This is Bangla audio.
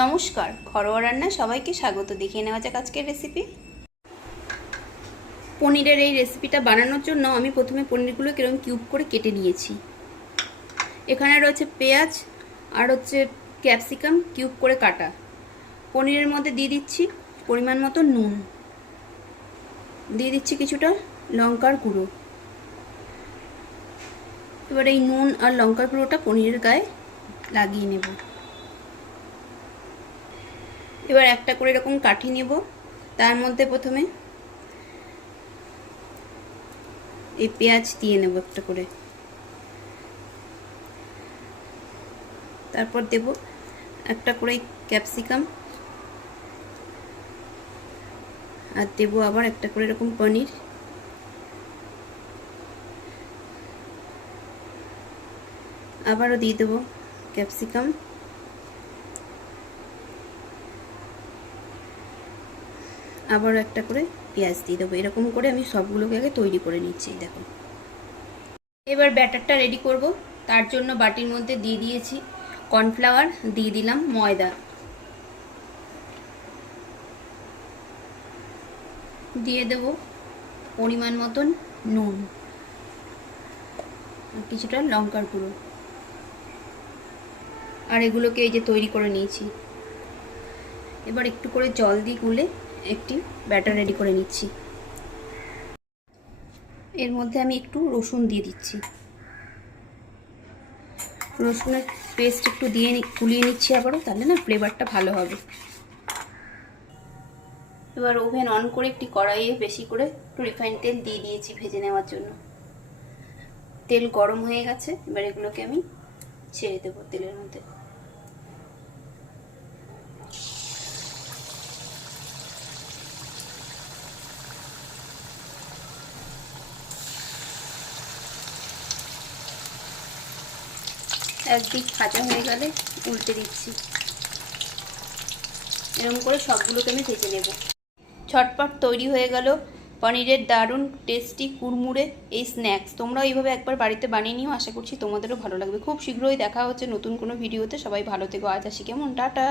নমস্কার, ঘরোয়া রান্না সবাইকে স্বাগত। দেখিয়ে নেওয়া যাক আজকের রেসিপি। পনিরের এই রেসিপিটা বানানোর জন্য আমি প্রথমে পনিরগুলো কিরকম কিউব করে কেটে নিয়েছি। এখানে রয়েছে পেঁয়াজ আর হচ্ছে ক্যাপসিকাম কিউব করে কাটা। পনিরের মধ্যে দিয়ে দিচ্ছি পরিমাণ মতো নুন, দিয়ে দিচ্ছি কিছুটা লঙ্কার গুঁড়ো। এবার এই নুন আর লঙ্কার গুঁড়োটা পনিরের গায়ে লাগিয়ে নেব। এবার একটা করে এরকম কাঠি নেব, তার মধ্যে প্রথমে এই পেঁয়াজ দিয়ে নেব একটা করে, তারপর দেব একটা করে ক্যাপসিকাম, আর দেব আবার একটা করে এরকম পনির, আবারও দিয়ে দেব ক্যাপসিকাম, আবারও একটা করে পেঁয়াজ দিয়ে দেবো। এরকম করে আমি সবগুলোকে আগে তৈরি করে নিচ্ছি। দেখো, এবার ব্যাটারটা রেডি করব। তার জন্য বাটির মধ্যে দিয়ে দিয়েছি কর্নফ্লাওয়ার, দিয়ে দিলাম ময়দা, দিয়ে দেব পরিমাণ মতন নুন আর কিছুটা লঙ্কার গুঁড়ো, আর এগুলোকে এই যে তৈরি করে নিয়েছি। এবার একটু করে জল দিয়ে গুলে একটি ব্যাটার রেডি করে নিচ্ছি। এর মধ্যে আমি একটু রসুন দিয়ে দিচ্ছি, রসুনের পেস্ট একটু দিয়ে গুলিয়ে নিচ্ছি আবারও, তাহলে না ফ্লেভারটা ভালো হবে। এবার ওভেন অন করে একটি কড়াইয়ে বেশি করে একটু রিফাইন তেল দিয়ে দিয়েছি ভেজে নেওয়ার জন্য। তেল গরম হয়ে গেছে, এবার এগুলোকে আমি ছেড়ে দেবো তেলের মধ্যে। একদিক ভাজা হয়ে গেলে উল্টে দিচ্ছি। এরকম করে সবগুলোকে আমি ভেজে নেব। ঝটপট তৈরি হয়ে গেল পনিরের দারুণ টেস্টি কুড়মুড়ে এই স্ন্যাক্স। তোমরাও এইভাবে একবার বাড়িতে বানিয়ে নিও, আশা করছি তোমাদেরও ভালো লাগবে। খুব শীঘ্রই দেখা হচ্ছে নতুন কোনো ভিডিওতে। সবাই ভালো থেকো। আজ আসি, কেমন, টাটা।